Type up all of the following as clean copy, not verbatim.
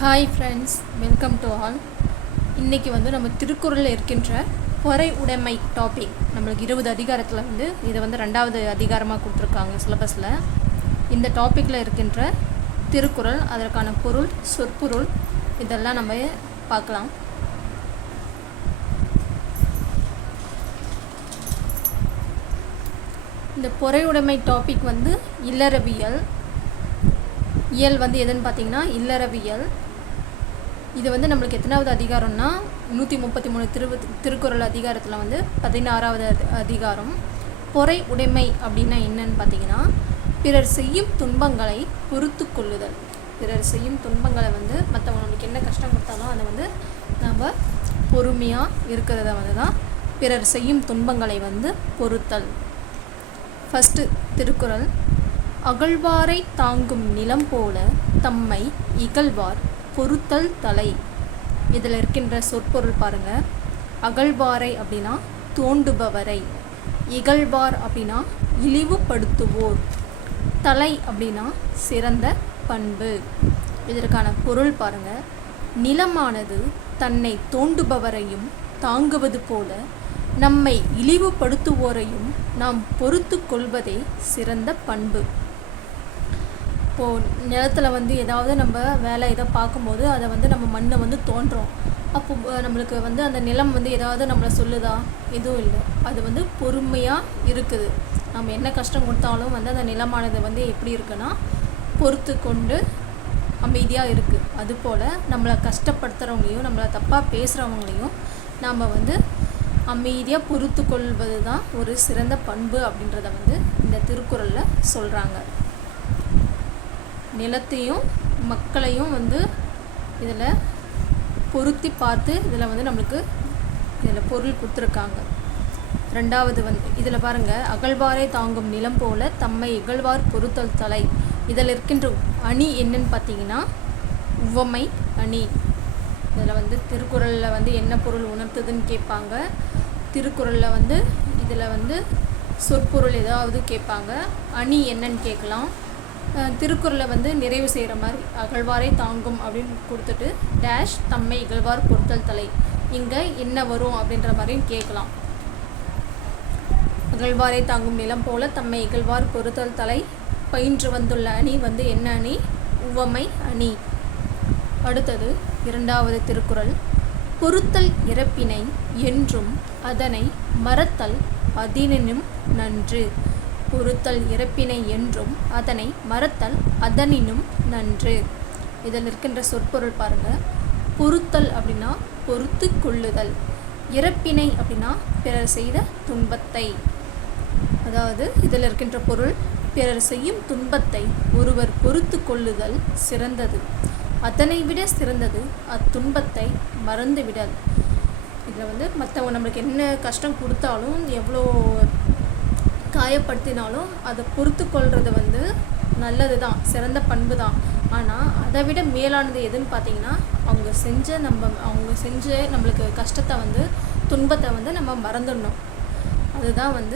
Hi friends, welcome to all. இன்றைக்கி நம்ம திருக்குறளில் இருக்கின்ற பொறை உடைமை டாபிக் நம்மளுக்கு 20 அதிகாரத்தில் இதை 2வது அதிகாரமாக கொடுத்துருக்காங்க சிலபஸில். இந்த டாப்பிக்கில் இருக்கின்ற திருக்குறள், அதற்கான பொருள், சொற்பொருள் இதெல்லாம் நம்ம பார்க்கலாம். இந்த பொறை உடைமை டாபிக் இல்லறவியல். இயல் எதுன்னு பார்த்தீங்கன்னா இல்லறவியல். இது நம்மளுக்கு எத்தனாவது அதிகாரம்னா 133 திருக்குறள் அதிகாரத்தில் 16வது அதிகாரம். பொறை உடைமை அப்படின்னா என்னன்னு பார்த்தீங்கன்னா, பிறர் செய்யும் துன்பங்களை பொறுத்து கொள்ளுதல். பிறர் செய்யும் துன்பங்களை மற்றவங்களுக்கு என்ன கஷ்டம் கொடுத்தாலும் அதை நம்ம பொறுமையாக இருக்கிறத தான் பிறர் செய்யும் துன்பங்களை பொறுத்தல். ஃபஸ்ட்டு திருக்குறள், அகழ்வாரை தாங்கும் நிலம் போல தம்மை இகழ்வார் பொறுத்தல் தலை. இதில் இருக்கின்ற சொற்பொருள் பாருங்கள். அகழ்வாரை அப்படின்னா தோண்டுபவரை, இகழ்வார் அப்படின்னா இழிவுபடுத்துவோர், தலை அப்படின்னா சிறந்த பண்பு. இதற்கான பொருள் பாருங்கள். நிலமானது தன்னை தோண்டுபவரையும் தாங்குவது போல நம்மை இழிவுபடுத்துவோரையும் நாம் பொறுத்து கொள்வதே சிறந்த பண்பு. இப்போது நிலத்தில் ஏதாவது நம்ம வேலை எதை பார்க்கும்போது அதை நம்ம மண்ணை தோன்றோம். அப்போ நம்மளுக்கு அந்த நிலம் ஏதாவது நம்மளை சொல்லுதா? எதுவும் இல்லை. அது பொறுமையாக இருக்குது. நம்ம என்ன கஷ்டம் கொடுத்தாலும் அந்த நிலமானது எப்படி இருக்குன்னா பொறுத்து கொண்டு அமைதியாக இருக்குது. அதுபோல் நம்மளை கஷ்டப்படுத்துகிறவங்களையும் நம்மளை தப்பாக பேசுகிறவங்களையும் நாம் அமைதியாக பொறுத்து கொள்வது தான் ஒரு சிறந்த பண்பு அப்படின்றத இந்த திருக்குறளில் சொல்கிறாங்க. நிலத்தையும் மக்களையும் இதில் பொருத்தி பார்த்து இதில் நம்மளுக்கு இதில் பொருள் கொடுத்துருக்காங்க. ரெண்டாவது இதில் பாருங்கள், அகழ்வாரை தாங்கும் நிலம் போல தம்மை இகழ்வார் பொறுத்தல் தலை. இதில் இருக்கின்ற அணி என்னன்னு பார்த்தீங்கன்னா உவமை அணி. இதில் திருக்குறளில் என்ன பொருள் உணர்த்துதுன்னு கேட்பாங்க. திருக்குறளில் இதில் சொற்பொருள் ஏதாவது கேட்பாங்க. அணி என்னன்னு கேட்கலாம். திருக்குறளை நிறைவு செய்கிற மாதிரி அகழ்வாரை தாங்கும் அப்படின்னு கொடுத்துட்டு டேஷ் தம்மை இகழ்வார் பொறுத்தல் தலை, இங்கே என்ன வரும் அப்படின்ற மாதிரியும் கேட்கலாம். அகழ்வாரை தாங்கும் நிலம் போல தம்மை இகழ்வார் பொறுத்தல் தலை பயின்று வந்துள்ள அணி என்ன அணி? உவமை அணி. அடுத்தது 2வது திருக்குறள், பொறுத்தல் இறப்பினை என்றும் அதனை மறத்தல் அதனினும் நன்று. பொறுத்தல் இறப்பினை என்றும் அதனை மறத்தல் அதனினும் நன்று. இதில் இருக்கின்ற சொற்பொருள் பாருங்கள். பொறுத்தல் அப்படின்னா பொறுத்து கொள்ளுதல். இறப்பினை அப்படின்னா பிறர் செய்த துன்பத்தை. அதாவது இதில் இருக்கின்ற பொருள், பிறர் செய்யும் துன்பத்தை ஒருவர் பொறுத்து கொள்ளுதல் சிறந்தது. அதனை விட சிறந்தது அத்துன்பத்தை மறந்துவிடல். இதில் மற்றவங்க நம்மளுக்கு என்ன கஷ்டம் கொடுத்தாலும் எவ்வளோ காயப்படுத்தினாலும் அதை பொறுத்து கொள்வது நல்லது தான், சிறந்த பண்பு தான். ஆனால் அதை விட மேலானது எதுன்னு பார்த்தீங்கன்னா, அவங்க செஞ்ச நம்மளுக்கு கஷ்டத்தை துன்பத்தை நம்ம மறந்துடணும். அதுதான்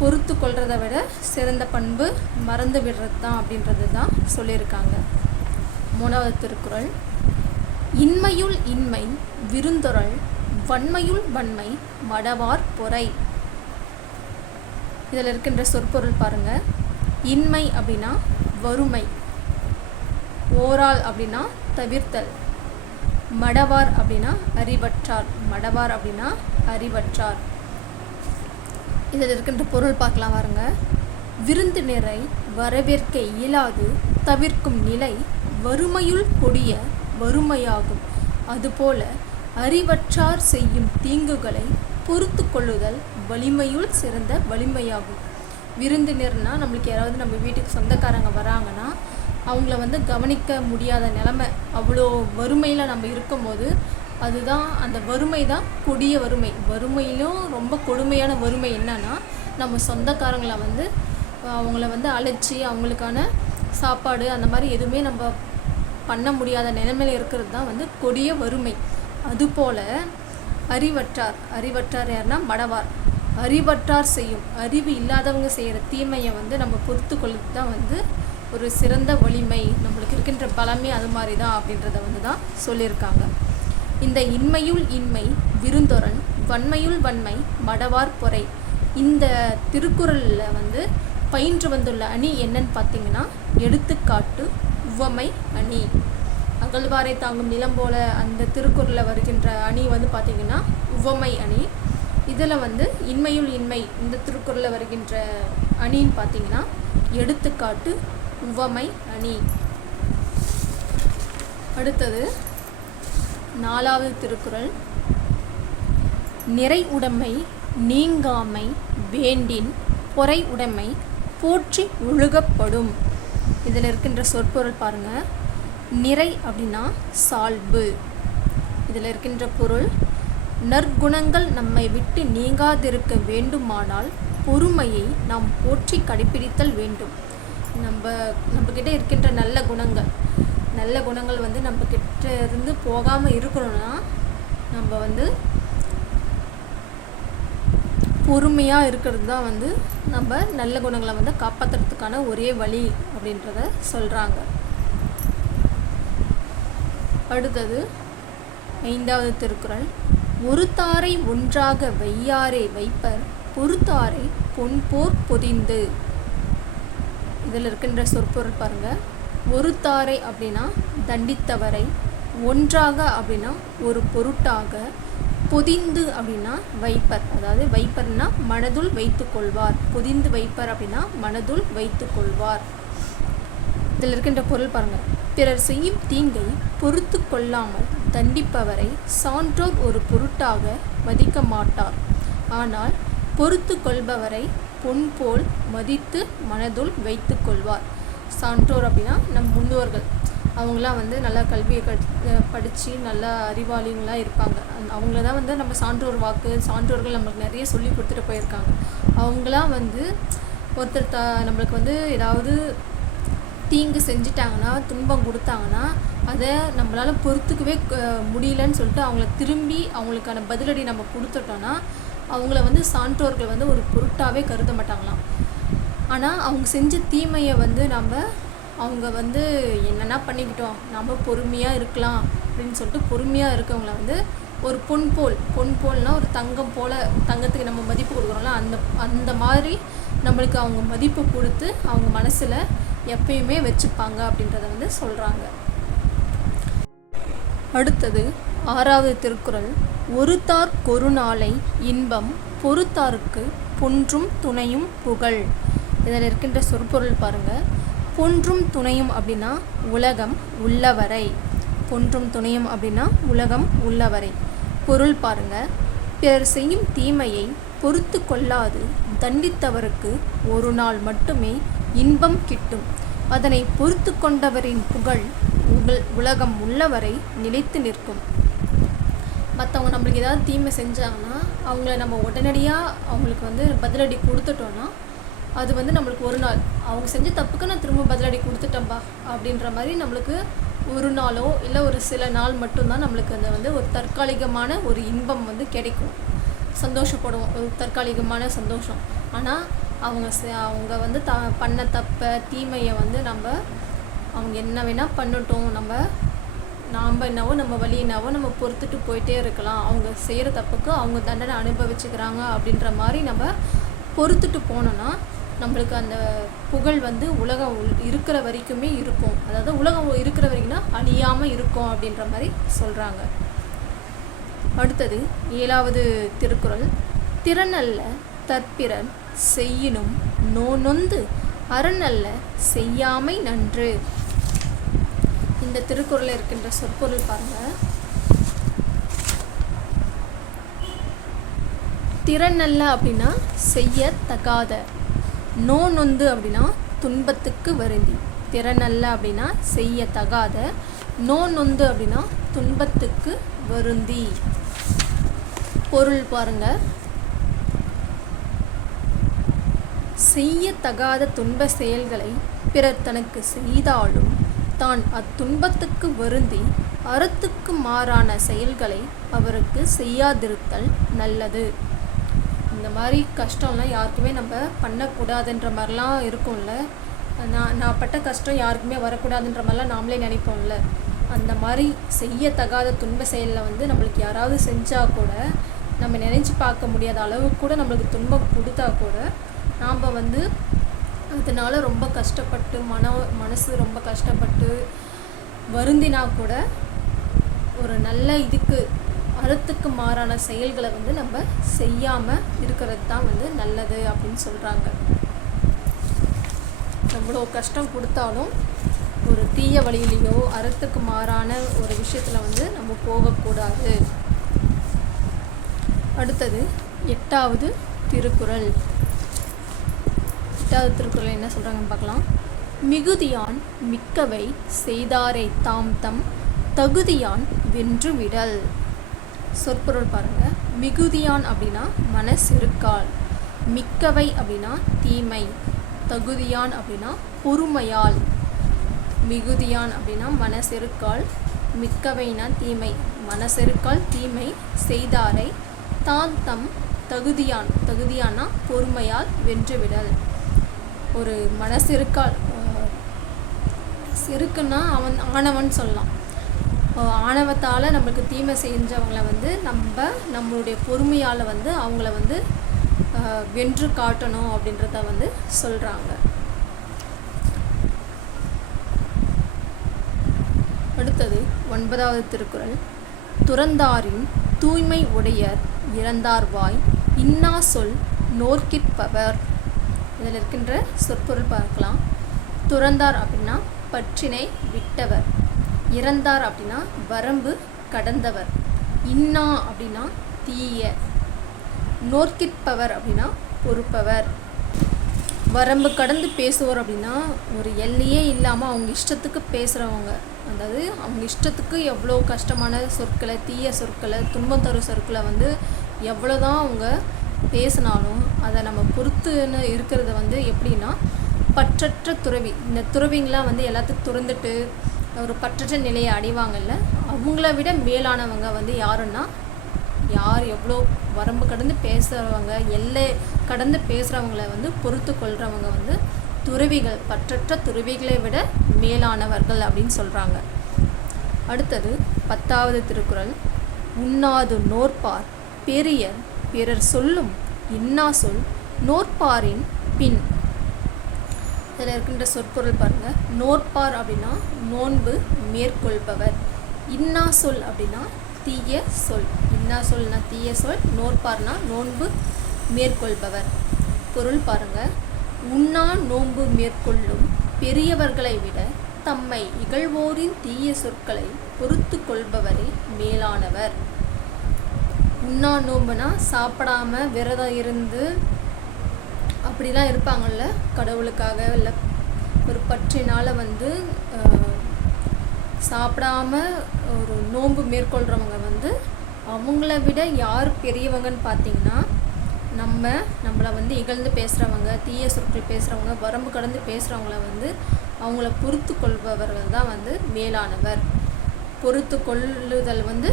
பொறுத்து கொள்றதை விட சிறந்த பண்பு மறந்து விடுறது தான் அப்படின்றது தான் சொல்லியிருக்காங்க. 3வது திருக்குறள், இன்மையுள் இன்மை விருந்தொறல் வன்மையுள் வன்மை மடவார் பொறை. இதில் இருக்கின்ற சொற்பொருள் பாருங்கள். இன்மை அப்படின்னா வறுமை, ஓரால் அப்படின்னா தவிர்த்தல், மடவார் அப்படின்னா அறிவற்றார். மடவார் அப்படின்னா அறிவற்றார். இதில் இருக்கின்ற பொருள் பார்க்கலாம் பாருங்க. விருந்தினரை வரவேற்க இயலாது தவிர்க்கும் நிலை வறுமையுள் கொடிய வறுமையாகும். அதுபோல அறிவற்றார் செய்யும் தீங்குகளை பொறுத்து கொள்ளுதல் வலிமையுள் சிறந்த வலிமையாகும். விருந்தினர்னா நம்மளுக்கு யாராவது நம்ம வீட்டுக்கு சொந்தக்காரங்க வராங்கன்னா அவங்கள கவனிக்க முடியாத நிலைமை, அவ்வளோ வறுமையில் நம்ம இருக்கும்போது அதுதான் அந்த வறுமை தான் கொடிய வறுமை. வறுமையிலும் ரொம்ப கொடுமையான வறுமை என்னன்னா, நம்ம சொந்தக்காரங்களை அவங்கள அழைச்சி அவங்களுக்கான சாப்பாடு அந்த மாதிரி எதுவுமே நம்ம பண்ண முடியாத நிலைமையில் இருக்கிறது தான் கொடிய வறுமை. அதுபோல் அறிவற்றார் யாருன்னா மடவார். அறிவற்றார் செய்யும், அறிவு இல்லாதவங்க செய்கிற தீமையை நம்ம பொறுத்து கொள்ளுறது தான் ஒரு சிறந்த வலிமை, நம்மளுக்கு இருக்கின்ற பழமே அது மாதிரி தான் அப்படின்றத வந்து தான் சொல்லியிருக்காங்க. இந்த இன்மையுள் இன்மை விருந்தொரன் வன்மையுள் வன்மை மடவார் பொறை. இந்த திருக்குறளில் வந்து பயின்று வந்துள்ள அணி என்னன்னு பார்த்தீங்கன்னா எடுத்துக்காட்டு உவமை அணி. அகழ்வாரை தாங்கும் நிலம் போல அந்த திருக்குறளில் வருகின்ற அணி வந்து பார்த்திங்கன்னா உவமை அணி. இதில் வந்து இன்மையுள் இன்மை இந்த திருக்குறளில் வருகின்ற அணின்னு பார்த்திங்கன்னா எடுத்துக்காட்டு உவமை அணி. அடுத்தது 4வது திருக்குறள். நிறை உடைமை நீங்காமை வேண்டின் பொறை உடைமை போற்றி ஒழுகப்படும். இதில் இருக்கின்ற சொற்பொருள் பாருங்கள். நிறை அப்படின்னா சால்பு. இதில் இருக்கின்ற பொருள் நற்குணங்கள் நம்மை விட்டு நீங்காதிருக்க வேண்டுமானால் பொறுமையை நாம் போற்றி கடைப்பிடித்தல் வேண்டும். நம்மக்கிட்ட இருக்கின்ற நல்ல குணங்கள் வந்து நம்ம கிட்ட இருந்து போகாமல் இருக்கணும்னா நம்ம வந்து பொறுமையாக இருக்கிறது தான் வந்து நம்ம நல்ல குணங்களை வந்து காப்பாற்றுறதுக்கான ஒரே வழி அப்படின்றத சொல்கிறாங்க. அடுத்தது 5வது திருக்குறள். ஒருத்தாரை ஒன்றாக வையாரே வைப்பர் பொறுத்தாரை பொன்போர் பொதிந்து. இதில் இருக்கின்ற சொற்பொருள் பாருங்கள். ஒருத்தாரை அப்படின்னா தண்டித்தவரை, ஒன்றாக அப்படின்னா ஒரு பொருட்டாக, பொதிந்து அப்படின்னா வைப்பர், அதாவது வைப்பர்னா மனதுள் வைத்து கொள்வார், பொதிந்து வைப்பர் அப்படின்னா மனதுள் வைத்து கொள்வார். இதில் இருக்கின்ற பொருள் பாருங்கள். பிறர் செய்யும் தீங்கை பொறுத்து கொள்ளாமல் தண்டிப்பவரை சான்றோர் ஒரு பொருட்டாக மதிக்க மாட்டார். ஆனால் பொறுத்து கொள்பவரை பொன்போல் மதித்து மனதுள் வைத்து கொள்வார். சான்றோர் அப்படின்னா நம் முன்னோர்கள். அவங்களாம் வந்து நல்லா கல்வியை படித்து நல்லா அறிவாளிகளாக இருப்பாங்க. அவங்கள தான் வந்து நம்ம சான்றோர்கள் நம்மளுக்கு நிறைய சொல்லி கொடுத்துட்டு போயிருக்காங்க. அவங்களாம் வந்து ஒருத்தர் நம்மளுக்கு வந்து ஏதாவது தீங்கு செஞ்சிட்டாங்கன்னா, துன்பம் கொடுத்தாங்கன்னா, அதை நம்மளால் பொறுத்துக்கவே முடியலன்னு சொல்லிட்டு அவங்கள திரும்பி அவங்களுக்கான பதிலடி நம்ம கொடுத்துட்டோன்னா அவங்கள வந்து சான்றோர்கள் வந்து ஒரு பொருட்டாகவே கருத மாட்டாங்களாம். ஆனால் அவங்க செஞ்ச தீமையை வந்து அவங்க வந்து என்னென்னா பண்ணிக்கிட்டோம், நம்ம பொறுமையாக இருக்கலாம் அப்படின்னு சொல்லிட்டு பொறுமையாக இருக்கவங்கள வந்து ஒரு பொன்போல்னால் ஒரு தங்கத்துக்கு நம்ம மதிப்பு கொடுக்குறோம்ல, அந்த மாதிரி நம்மளுக்கு அவங்க மதிப்பு கொடுத்து அவங்க மனசில் எப்பயுமே வச்சுப்பாங்க அப்படின்றத வந்து சொல்கிறாங்க. அடுத்தது 6வது திருக்குறள். ஒருத்தார் கொருநாளை இன்பம் பொறுத்தாருக்கு பொன்றும் துணையும் புகழ். இதில் இருக்கின்ற சொற்பொருள் பாருங்கள். பொன்றும் துணையும் அப்படின்னா உலகம் உள்ளவரை. பொன்றும் துணையும் அப்படின்னா உலகம் உள்ளவரை. பொருள் பாருங்கள். பிறர் செய்யும் தீமையை பொறுத்து கொள்ளாது தண்டித்தவருக்கு ஒரு நாள் மட்டுமே இன்பம் கிட்டும். அதனை பொறுத்து கொண்டவரின் புகழ் உலகம் உள்ளவரை நிலைத்து நிற்கும். மற்றவங்க நம்மளுக்கு ஏதாவது தீமை செஞ்சாங்கன்னா அவங்கள நம்ம உடனடியாக அவங்களுக்கு வந்து பதிலடி கொடுத்துட்டோன்னா அது வந்து நம்மளுக்கு ஒரு நாள், அவங்க செஞ்ச தப்புக்கு நான் திரும்ப பதிலடி கொடுத்துட்டேன்பா அப்படின்ற மாதிரி நம்மளுக்கு ஒரு நாளோ இல்லை ஒரு சில நாள் மட்டும்தான் நம்மளுக்கு அந்த வந்து ஒரு தற்காலிகமான ஒரு இன்பம் வந்து கிடைக்கும். சந்தோஷப்படுவோம், ஒரு தற்காலிகமான சந்தோஷம். ஆனால் அவங்க வந்து பண்ண தப்பை தீமையை வந்து அவங்க என்ன வேணால் பண்ணட்டும், நாம் என்னவோ நம்ம வழி என்னவோ நம்ம பொறுத்துட்டு போயிட்டே இருக்கலாம், அவங்க செய்கிற தப்புக்கு அவங்க தண்டனை அனுபவிச்சுக்கிறாங்க அப்படின்ற மாதிரி நம்ம பொறுத்துட்டு போனோன்னா நம்மளுக்கு அந்த புகழ் வந்து உலகம் இருக்கிற வரைக்குமே இருக்கும். அதாவது உலகம் இருக்கிற வரைக்கும்னா அழியாமல் இருக்கும் அப்படின்ற மாதிரி சொல்கிறாங்க. அடுத்தது 7வது திருக்குறள். திறனல்ல தற்பிறன் செய்யினும் நோனொந்து அறனல்ல செய்யாமை நன்று. இந்த திருக்குறளில் இருக்கின்ற சொற்பொருள் பாருங்கள். திறனல்ல அப்படின்னா செய்யத்தகாத, நோனொந்து அப்படின்னா துன்பத்துக்கு வருந்தி. திறனல்ல அப்படின்னா செய்யத்தகாத, நோனொந்து அப்படின்னா துன்பத்துக்கு வருந்தி. பொருள் பாருங்க. செய்யத்தகாத துன்ப செயல்களை பிறர் தனக்கு செய்தாலும் தான் அத்துன்பத்துக்கு வருந்தி அறத்துக்கு மாறான செயல்களை அவருக்கு செய்யாதிருத்தல் நல்லது. இந்த மாதிரி கஷ்டம்லாம் யாருக்குமே நம்ம பண்ணக்கூடாதுன்ற மாதிரிலாம் இருக்கும்ல, நான் பட்ட கஷ்டம் யாருக்குமே வரக்கூடாதுன்ற மாதிரிலாம் நாமளே நினைப்போம்ல. அந்த மாதிரி செய்யத்தகாத துன்ப செயலில் வந்து நம்மளுக்கு யாராவது செஞ்சால் கூட நம்ம நினச்சி பார்க்க முடியாத அளவுக்கு கூட நம்மளுக்கு துன்பம் கொடுத்தா கூட நாம் வந்து அதனால ரொம்ப கஷ்டப்பட்டு மனசு ரொம்ப கஷ்டப்பட்டு வருந்தினா கூட ஒரு நல்ல இதுக்கு அறத்துக்கு மாறான செயல்களை வந்து நம்ம செய்யாமல் இருக்கிறது தான் வந்து நல்லது அப்படின்னு சொல்கிறாங்க. எவ்வளோ கஷ்டம் கொடுத்தாலும் ஒரு தீய வழியிலையோ அறத்துக்கு மாறான ஒரு விஷயத்தில் வந்து நம்ம போகக்கூடாது. அடுத்தது 8வது திருக்குறள். 8வது திருக்குறள் என்ன சொல்கிறாங்கன்னு பார்க்கலாம். மிகுதியான் மிக்கவை செய்தாரை தாம் தம் தகுதியான் வென்று விடல். சொற்பொருள் பாருங்கள். மிகுதியான் அப்படின்னா மனசெருக்கால், மிக்கவை அப்படின்னா தீமை, தகுதியான் அப்படின்னா பொறுமையால். மிகுதியான் அப்படின்னா மனசெருக்கால், மிக்கவைனா தீமை, மனசெருக்கால் தீமை செய்தாரை தான் தம் தகுதியானா பொறுமையால் வென்றுவிடல். ஒரு மனசெருக்கால், செருக்குன்னா ஆணவன் சொல்லலாம். ஆணவத்தால் நம்மளுக்கு தீமை செஞ்சவங்களை வந்து நம்மளுடைய பொறுமையால் வந்து அவங்கள வந்து வென்று காட்டணும் அப்படின்றத வந்து சொல்கிறாங்க. அடுத்தது 9வது திருக்குறள். துறந்தாரின் தூய்மை உடையர் இறந்தார்வாய் இன்னா சொல் நோர்க்கிற்பவர். இதில் இருக்கின்ற சொற்பொருள் பார்க்கலாம். துறந்தார் அப்படின்னா பற்றினை விட்டவர், இறந்தார் அப்படின்னா வரம்பு கடந்தவர், இன்னா அப்படின்னா தீய, நோர்க்கிற்பவர் அப்படின்னா பொறுப்பவர். வரம்பு கடந்து பேசுவோர் அப்படின்னா ஒரு எல்லையே இல்லாமல் அவங்க இஷ்டத்துக்கு பேசுகிறவங்க, அதாவது அவங்க இஷ்டத்துக்கு எவ்வளோ கஷ்டமான சொற்களை, தீய சொற்களை, துன்பம் தரும் சொற்களை வந்து எவ்வளோதான் அவங்க பேசினாலும் அதை நம்ம பொறுத்துன்னு இருக்கிறது வந்து எப்படின்னா பற்றற்ற துறவி. இந்த துறவிங்களாம் வந்து எல்லாத்துக்கும் துறந்துட்டு ஒரு பற்றற்ற நிலையை அடைவாங்கல்ல, அவங்கள விட மேலானவங்க வந்து யாருன்னா யார் எவ்வளோ வரம்பு கடந்து பேசுகிறவங்க, எல்லை கடந்து பேசுகிறவங்கள வந்து பொறுத்து கொள்கிறவங்க வந்து துறவிகள், பற்றற்ற துறவிகளை விட மேலானவர்கள் அப்படின்னு சொல்கிறாங்க. அடுத்தது 10வது திருக்குறள். உண்ணாது நோற்பார் பெரியர் பிறர் சொல்லும் இன்னா சொல் நோற்பாரின் பின். இதில் இருக்கின்ற சொற்பொருள் பாருங்கள். நோற்பார் அப்படின்னா நோன்பு மேற்கொள்பவர், இன்னா சொல் அப்படின்னா தீய சொல். இன்னா சொல்னா தீய சொல், நோற்பார்னா நோன்பு மேற்கொள்பவர். பொருள் பாருங்கள். உண்ணா நோன்பு மேற்கொள்ளும் பெரியவர்களை விட தம்மை இகழ்வோரின் தீய சொற்களை பொறுத்து கொள்பவரே மேலானவர். உண்ணா நோன்புனா சாப்பிடாம விரதம் இருந்து அப்படிலாம் இருப்பாங்கள்ல, கடவுளுக்காக இல்லை ஒரு பற்றினால் வந்து சாப்பிடாம ஒரு நோன்பு மேற்கொள்கிறவங்க வந்து அவங்கள விட யார் பெரியவங்கன்னு பார்த்தீங்கன்னா நம்மளை வந்து இகழ்ந்து பேசுகிறவங்க, தீய சொற்கள் பேசுகிறவங்க, வரம்பு கடந்து பேசுகிறவங்கள வந்து அவங்கள பொறுத்து கொள்பவர்கள் தான் வந்து மேலானவர். பொறுத்து கொள்ளுதல் வந்து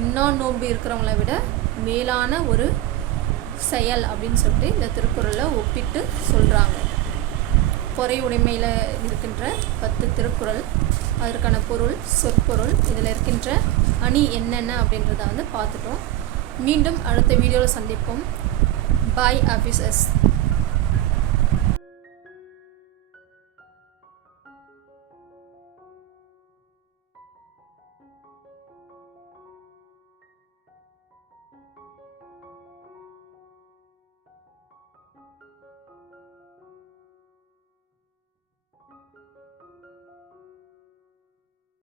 உண்ணா நோன்பு இருக்கிறவங்கள விட மேலான ஒரு செயல் அப்படின்னு சொல்லிட்டு இந்த திருக்குறளில் ஒப்பிட்டு சொல்கிறாங்க. பொறை உடைமையில் இருக்கின்ற 10 திருக்குறள், அதற்கான பொருள், சொற்பொருள், இதில் இருக்கின்ற அணி என்னென்ன அப்படின்றத வந்து பார்த்துட்டோம். மீண்டும் அடுத்த வீடியோவில் சந்திப்போம். பாய் ஆஃபீஸர்ஸ்.